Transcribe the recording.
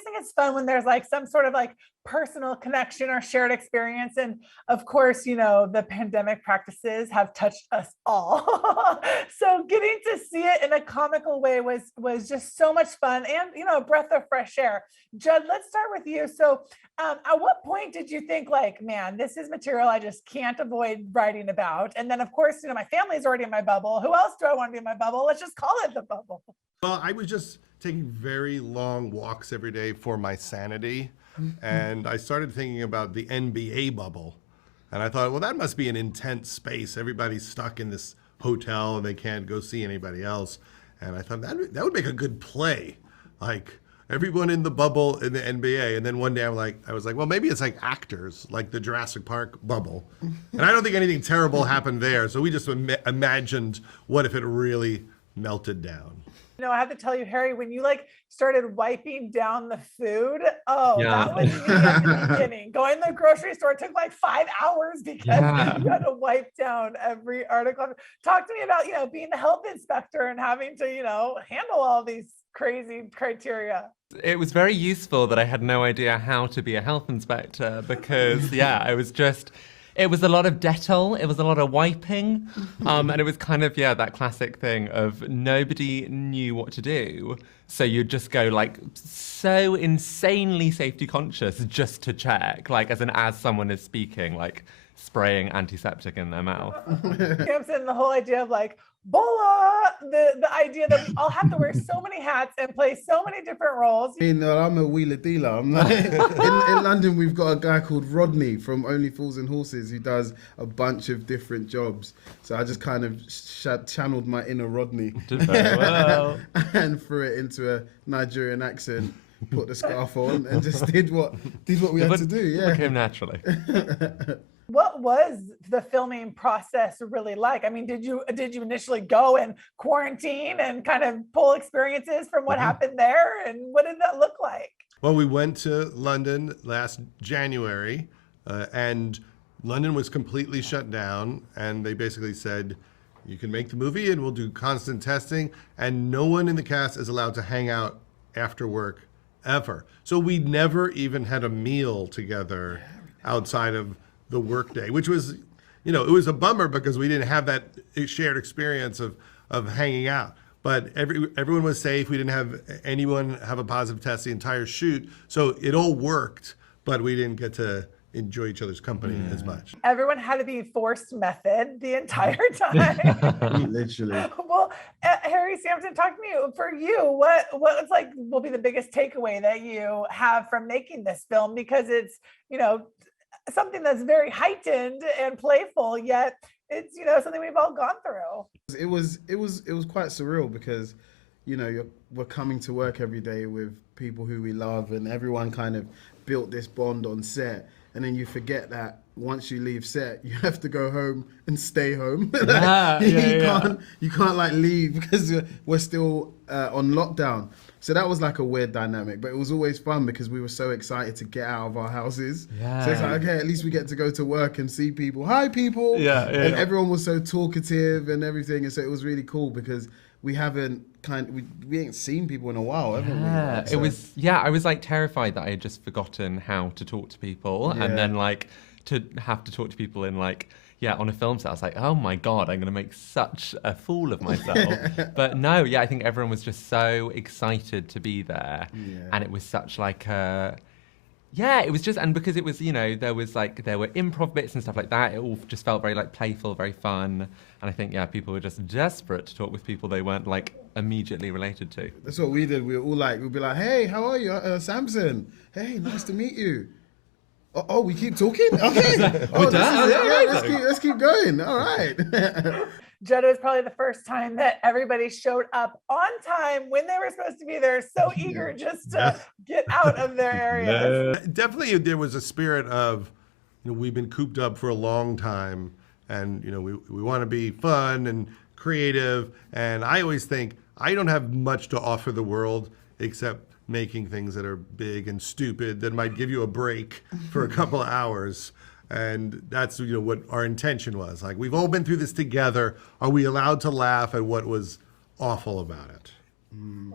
always think it's fun when there's like some sort of like personal connection or shared experience. And of course, the pandemic practices have touched us all. So getting to see it in a comical way was just so much fun and, a breath of fresh air. Judd, let's start with you. So at what point did you think like, man, this is material I just can't avoid writing about? And then of course, my family's already in my bubble. Who else do I want to be in my bubble? Let's just call it the bubble. Well, I was just taking very long walks every day for my sanity. And I started thinking about the NBA bubble. And I thought, well, that must be an intense space. Everybody's stuck in this hotel and they can't go see anybody else. And I thought that would make a good play. Like everyone in the bubble in the NBA. And then one day I was like, well, maybe it's like actors, like the Jurassic Park bubble. And I don't think anything terrible happened there. So we just imagined what if it really melted down. I have to tell you, Harry, when you like started wiping down the food, that was me at the beginning. Going to the grocery store took like 5 hours because you had to wipe down every article. Talk to me about, being the health inspector and having to, handle all these crazy criteria. It was very useful that I had no idea how to be a health inspector because, it was a lot of Dettol, it was a lot of wiping, and it was kind of, that classic thing of nobody knew what to do. So you'd just go like so insanely safety conscious just to check, like as someone is speaking, like spraying antiseptic in their mouth. Samson, the whole idea of like, Bola, the idea that we all have to wear so many hats and play so many different roles. I'm a wheeler dealer. I'm like, in London, we've got a guy called Rodney from Only Fools and Horses who does a bunch of different jobs. So I just kind of channeled my inner Rodney. Did very well. And threw it into a Nigerian accent, put the scarf on, and just did what we had to do. Yeah, it came naturally. What was the filming process really like? I mean, did you initially go and quarantine and kind of pull experiences from what happened there? And what did that look like? Well, we went to London last January and London was completely shut down. And they basically said, you can make the movie and we'll do constant testing. And no one in the cast is allowed to hang out after work ever. So we never even had a meal together outside of the workday, which was, it was a bummer because we didn't have that shared experience of hanging out. But everyone was safe. We didn't have anyone have a positive test the entire shoot. So it all worked, but we didn't get to enjoy each other's company as much. Everyone had to be forced method the entire time. Literally. Well, Harry, Samson, talk to me. For you, what will be the biggest takeaway that you have from making this film? Because it's, something that's very heightened and playful, yet it's something we've all gone through. It was quite surreal because we're coming to work every day with people who we love, and everyone kind of built this bond on set, and then you forget that once you leave set, you have to go home and stay home. You can't like leave because we're still on lockdown. So that was like a weird dynamic, but it was always fun because we were so excited to get out of our houses. Yeah. So it's like, okay, at least we get to go to work and see people. Hi, people. And everyone was so talkative and everything. And so it was really cool because we haven't we ain't seen people in a while, haven't we? So. I was like terrified that I had just forgotten how to talk to people. And then like to have to talk to people in like, on a film set, I was like, oh my God, I'm going to make such a fool of myself. But no, I think everyone was just so excited to be there. Yeah. And it was such like it was just, and because it was, there were improv bits and stuff like that, it all just felt very like playful, very fun. And I think, people were just desperate to talk with people they weren't like immediately related to. That's what we did. We were all like, we'd be like, hey, how are you? Samson. Hey, nice to meet you. Oh, we keep talking? Okay. Let's keep going. All right. Judd, was probably the first time that everybody showed up on time when they were supposed to be there, so eager just to get out of their areas. Definitely there was a spirit of, we've been cooped up for a long time and, we want to be fun and creative. And I always think I don't have much to offer the world except making things that are big and stupid that might give you a break for a couple of hours. And that's what our intention was. Like, we've all been through this together. Are we allowed to laugh at what was awful about it?